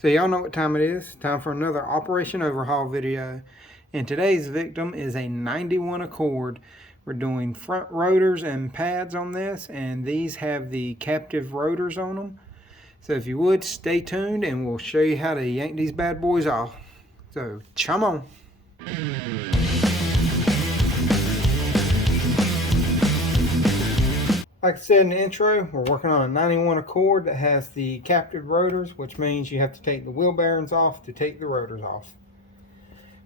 So y'all know what time it is. Time for another operation overhaul video. And today's victim is a 91 Accord. We're doing front rotors and pads on this, and these have the captive rotors on them. So if you would, stay tuned and we'll show you how to yank these bad boys off. So chum on. Like I said in the intro, we're working on a 91 Accord that has the captive rotors, which means you have to take the wheel bearings off to take the rotors off.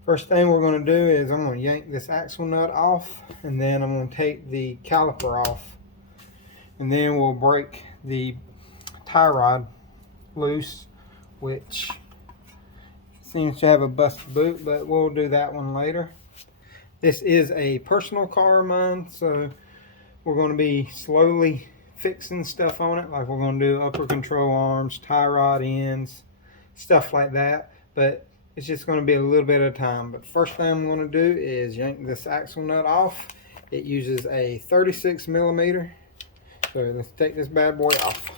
First thing we're going to do is I'm going to yank this axle nut off, and then I'm going to take the caliper off, and then we'll break the tie rod loose, which seems to have a busted boot, but we'll do that one later. This is a personal car of mine, so we're going to be slowly fixing stuff on it, like we're going to do upper control arms, tie rod ends, stuff like that, but it's just going to be a little bit at a time. But first thing I'm going to do is yank this axle nut off. It uses a 36 millimeter, so let's take this bad boy off.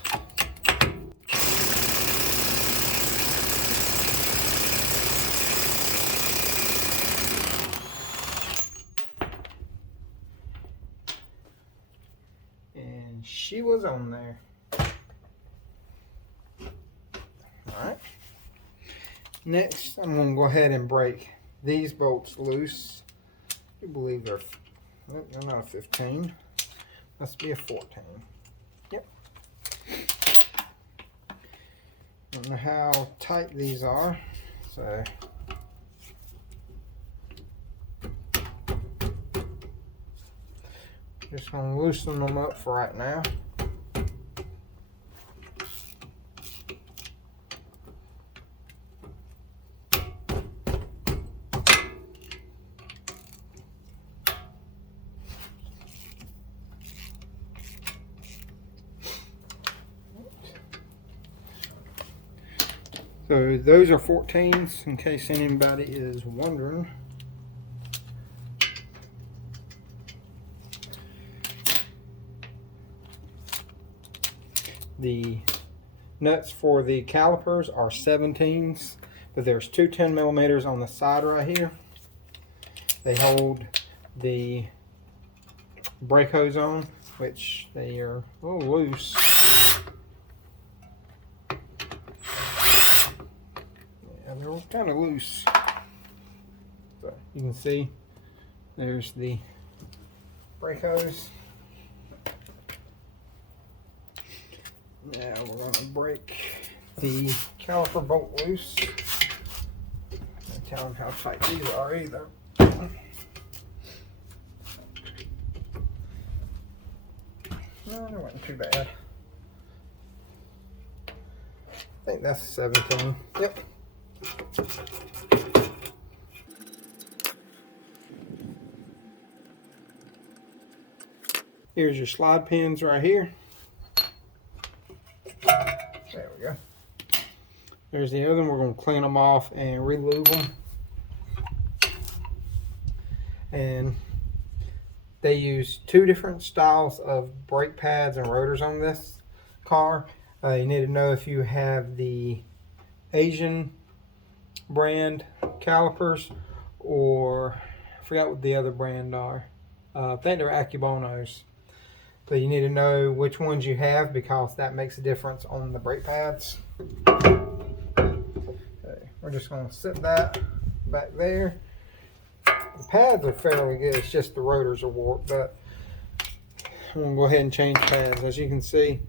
She was on there. Alright. Next, I'm going to go ahead and break these bolts loose. I believe they're not a 15. Must be a 14. Yep. I don't know how tight these are, so just going to loosen them up for right now. So those are 14s, in case anybody is wondering. The nuts for the calipers are 17s, but there's two 10 millimeters on the side right here. They hold the brake hose on, which they are a little loose. Yeah, they're kind of loose. So you can see there's the brake hose. Now we're going to break the caliper bolt loose. I can't tell them how tight these are either. No, it wasn't too bad. I think that's 17. Yep. Here's your slide pins right here. There we go. There's the other one. We're going to clean them off and re-lube them. And they use two different styles of brake pads and rotors on this car. You need to know if you have the Aisin brand calipers, or I forgot what the other brand are. I think they're Acubonos. So you need to know which ones you have, because that makes a difference on the brake pads. Okay, we're just going to sit that back there. The pads are fairly good, it's just the rotors are warped, but I'm going to go ahead and change pads. As you can see,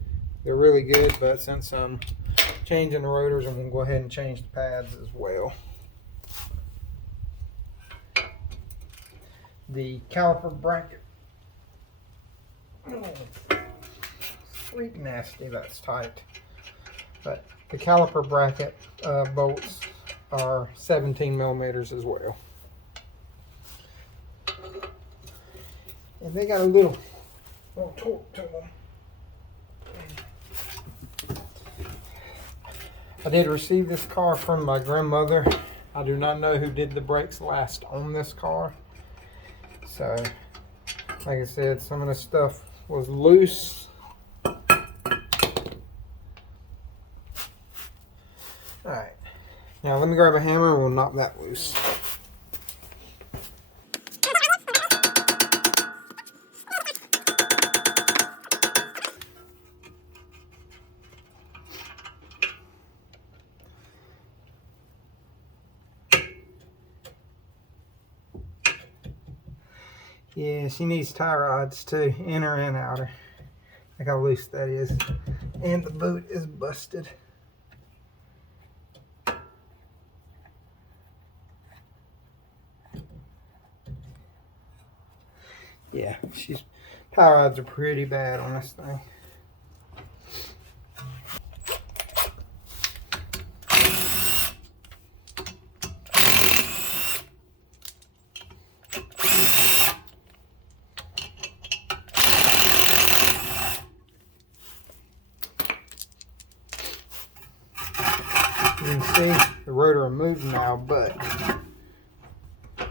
they're really good, but since I'm changing the rotors, I'm going to go ahead and change the pads as well. The caliper bracket. Oh, sweet nasty, that's tight. But the caliper bracket bolts are 17 millimeters as well. And they got a little torque to them. I did receive this car from my grandmother. I do not know who did the brakes last on this car. So, like I said, some of the stuff was loose. Alright, Now let me grab a hammer and we'll knock that loose. Yeah, she needs tie rods too, inner and outer. Look how loose that is. And the boot is busted. Yeah, tie rods are pretty bad on this thing. You can see the rotor removed now, but you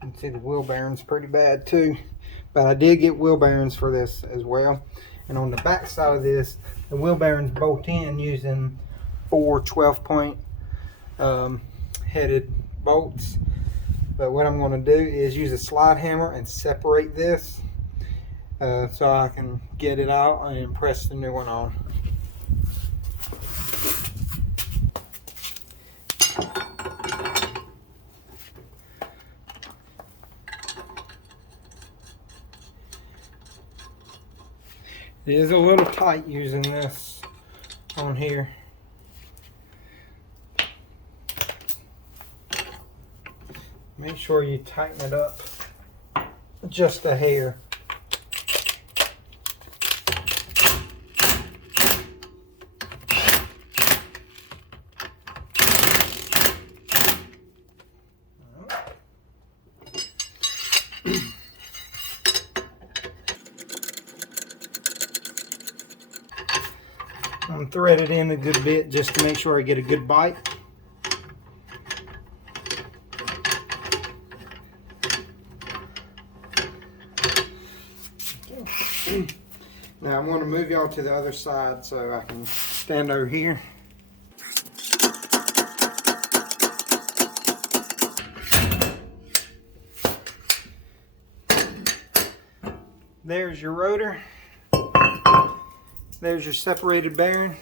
can see the wheel bearings pretty bad too. But I did get wheel bearings for this as well. And on the back side of this, the wheel bearings bolt in using 4 12-point headed bolts. But what I'm going to do is use a slide hammer and separate this so I can get it out and press the new one on. It is a little tight using this on here. Make sure you tighten it up just a hair. I'm thread it in a good bit just to make sure I get a good bite. Okay. Now I'm going to move y'all to the other side so I can stand over here. There's your rotor. There's your separated bearing.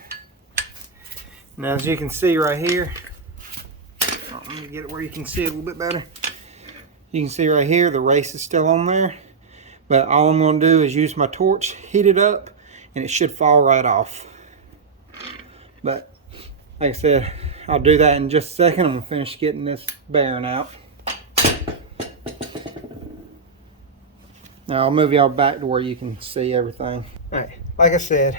Now as you can see right here, let me get it where you can see it a little bit better. You can see right here the race is still on there, but all I'm going to do is use my torch, heat it up, and it should fall right off. But like I said, I'll do that in just a second. I'm going to finish getting this bearing out. Now I'll move y'all back to where you can see everything. Alright, like I said,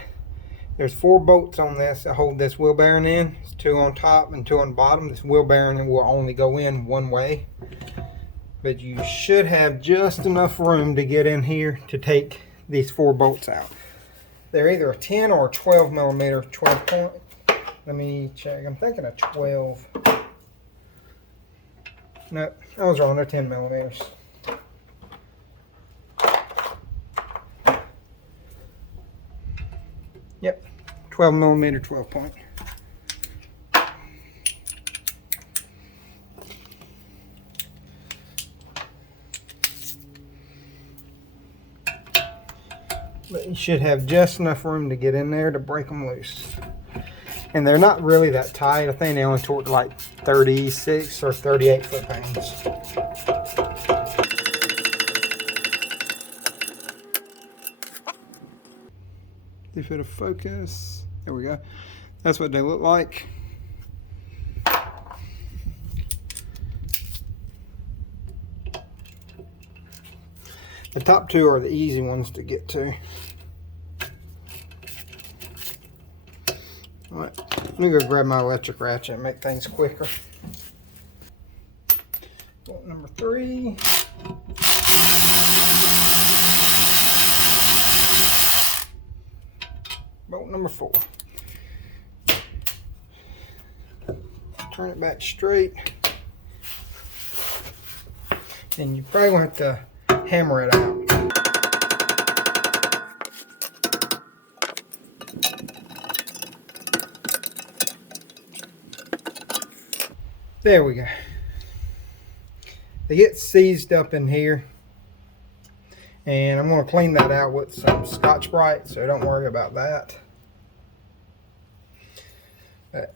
there's 4 bolts on this that hold this wheel bearing in. It's 2 on top and 2 on the bottom. This wheel bearing will only go in one way. But you should have just enough room to get in here to take these 4 bolts out. They're either a 10 or a 12 millimeter 12 point. Let me check. I'm thinking a 12. No, I was wrong. They're 10 millimeters. Yep, 12 millimeter 12 point. But you should have just enough room to get in there to break them loose. And they're not really that tight. I think they only torque like 36 or 38 foot-pounds. If it'll focus, there we go. That's what they look like. The top 2 are the easy ones to get to. All right, let me go grab my electric ratchet and make things quicker. Bolt number 3. Bolt number 4. Turn it back straight. And you probably want to hammer it out. There we go. They get seized up in here, and I'm going to clean that out with some Scotch-Brite, so don't worry about that. But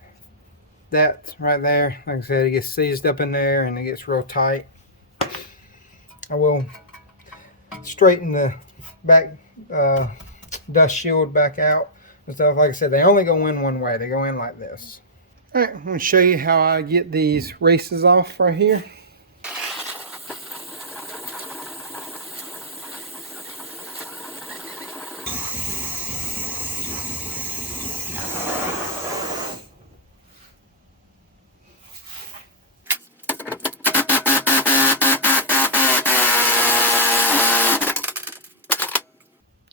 that right there, like I said, it gets seized up in there and it gets real tight. I will straighten the back dust shield back out and stuff. Like I said, they only go in one way. They go in like this. All right, I'm going to show you how I get these races off right here.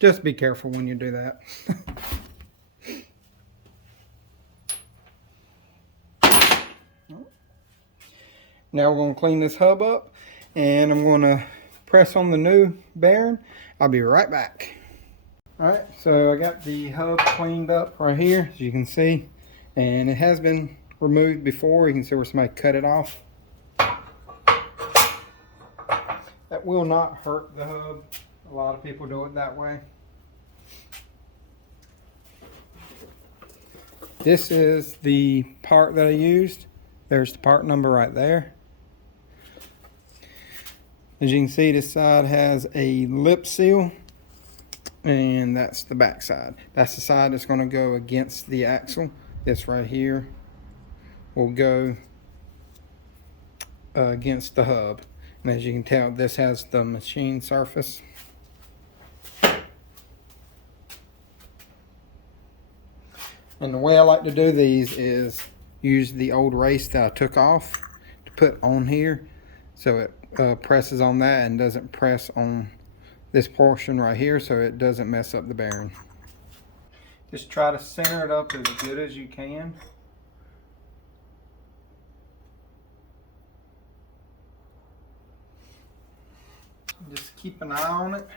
Just be careful when you do that. Now we're going to clean this hub up, and I'm going to press on the new bearing. I'll be right back. Alright, so I got the hub cleaned up right here, as you can see, and it has been removed before. You can see where somebody cut it off. That will not hurt the hub. A lot of people do it that way. This is the part that I used. There's the part number right there. As you can see, this side has a lip seal, and that's the back side. That's the side that's going to go against the axle. This right here will go against the hub. And as you can tell, this has the machine surface. And the way I like to do these is use the old race that I took off to put on here, so it presses on that and doesn't press on this portion right here, so it doesn't mess up the bearing. Just try to center it up as good as you can. Just keep an eye on it.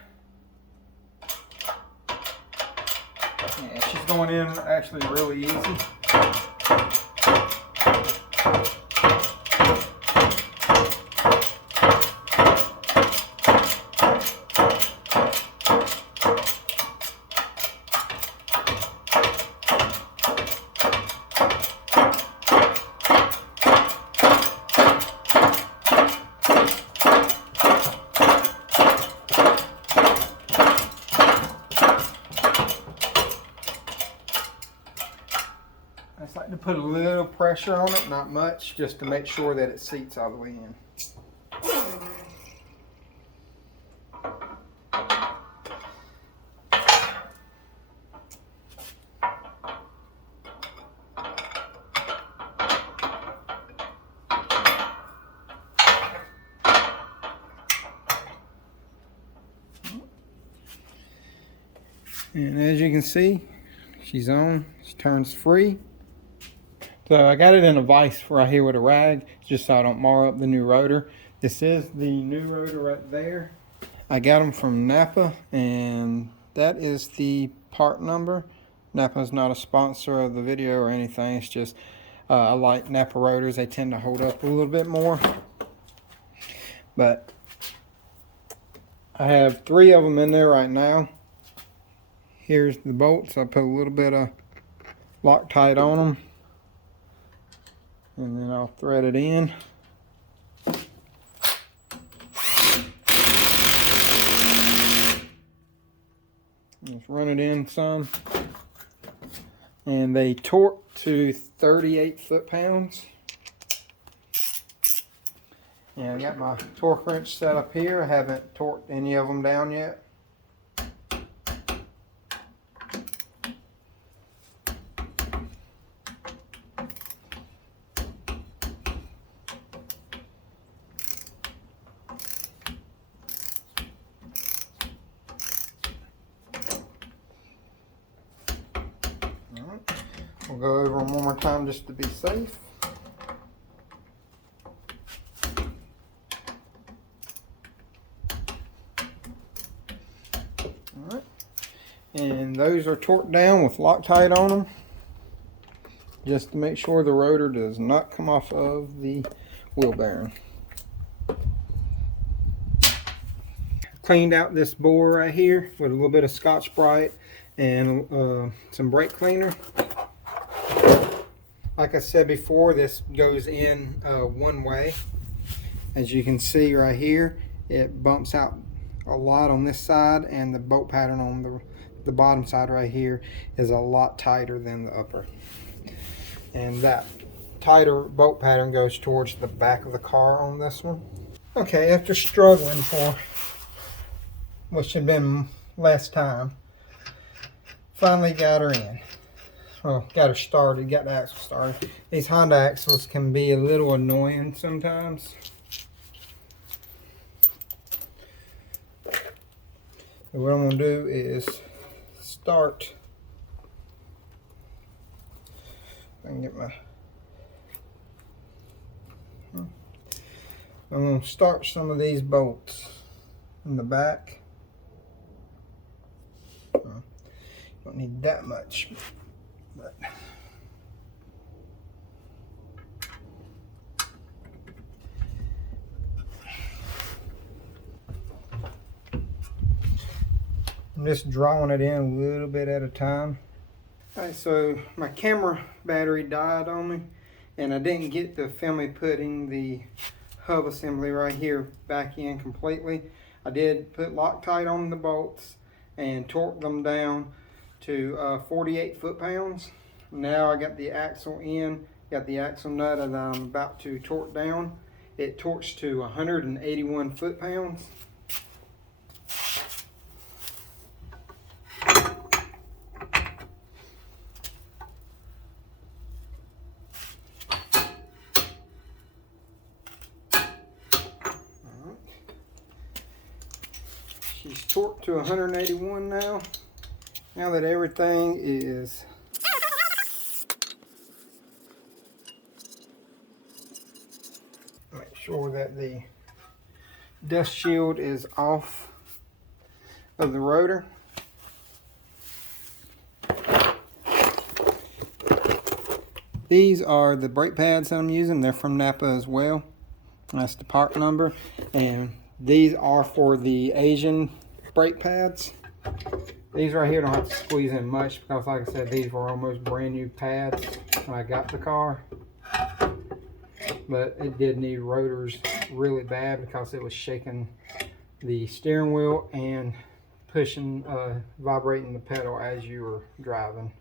Yeah, she's going in actually really easy. I just like to put a little pressure on it, not much, just to make sure that it seats all the way in. And as you can see, she's on, she turns free. So I got it in a vise right here with a rag, just so I don't mar up the new rotor. This is the new rotor right there. I got them from Napa, and that is the part number. Napa is not a sponsor of the video or anything. It's just I like Napa Rotors. They tend to hold up a little bit more. But I have 3 of them in there right now. Here's the bolts. I put a little bit of Loctite on them, and then I'll thread it in. Just run it in some, and they torque to 38 foot-pounds. And I got my torque wrench set up here. I haven't torqued any of them down yet. We'll go over them one more time just to be safe. Alright, and those are torqued down with Loctite on them. just to make sure the rotor does not come off of the wheel bearing. Cleaned out this bore right here with a little bit of Scotch-Brite and some brake cleaner. Like I said before, this goes in one way. As you can see right here, it bumps out a lot on this side, and the bolt pattern on the bottom side right here is a lot tighter than the upper. And that tighter bolt pattern goes towards the back of the car on this one. Okay, after struggling for what should have been last time, finally got her in. Well, got her started, got the axle started. These Honda axles can be a little annoying sometimes. So what I'm going to do is start. I can get my. I'm going to start some of these bolts in the back. Don't need that much, but I'm just drawing it in a little bit at a time. Alright, so my camera battery died on me, and I didn't get to film me putting the hub assembly right here back in completely. I did put Loctite on the bolts and torque them down to 48 foot-pounds. Now I got the axle in, got the axle nut that I'm about to torque down. It torques to 181 foot-pounds. She's torqued to 181 now. Now that everything is make sure that the dust shield is off of the rotor. These are the brake pads I'm using. They're from Napa as well. That's the part number. And these are for the Aisin brake pads. These right here don't have to squeeze in much because, like I said, these were almost brand new pads when I got the car. But it did need rotors really bad because it was shaking the steering wheel and pushing, vibrating the pedal as you were driving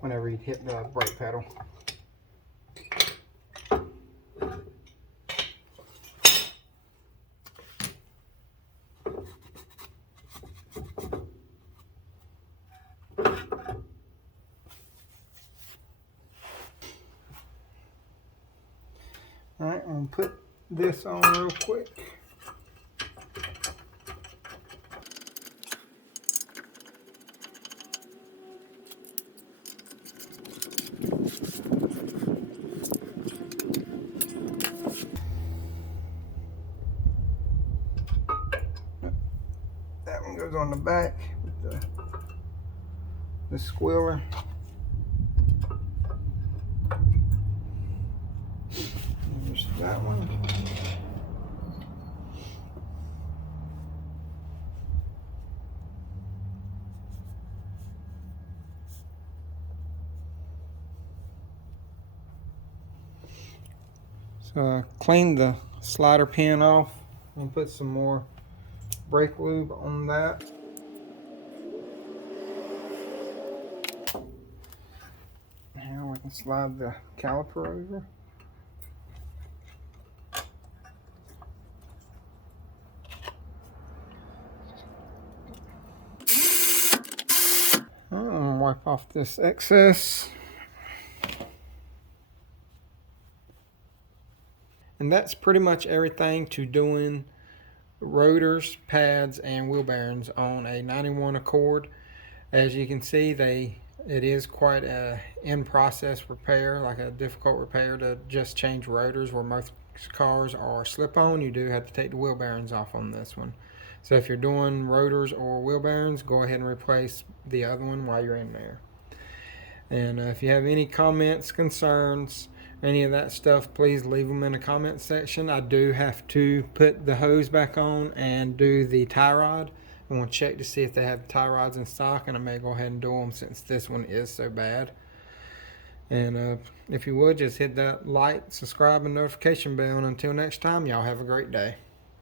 whenever you hit the brake pedal. Alright, I'm going to put this on real quick. That one goes on the back with the squealer. There's that one. So I cleaned the slider pin off and put some more brake lube on that. Now we can slide the caliper over. I'm gonna wipe off this excess. And that's pretty much everything to doing rotors, pads, and wheel bearings on a 91 Accord. As you can see, it is quite a in-process repair, like a difficult repair to just change rotors. Where most cars are slip-on, you do have to take the wheel bearings off on this one. So if you're doing rotors or wheel bearings, go ahead and replace the other one while you're in there. And if you have any comments, concerns, any of that stuff, please leave them in the comment section. I do have to put the hose back on and do the tie rod. I want to check to see if they have tie rods in stock, and I may go ahead and do them since this one is so bad. And if you would, just hit that like, subscribe, and notification bell. And until next time, y'all have a great day.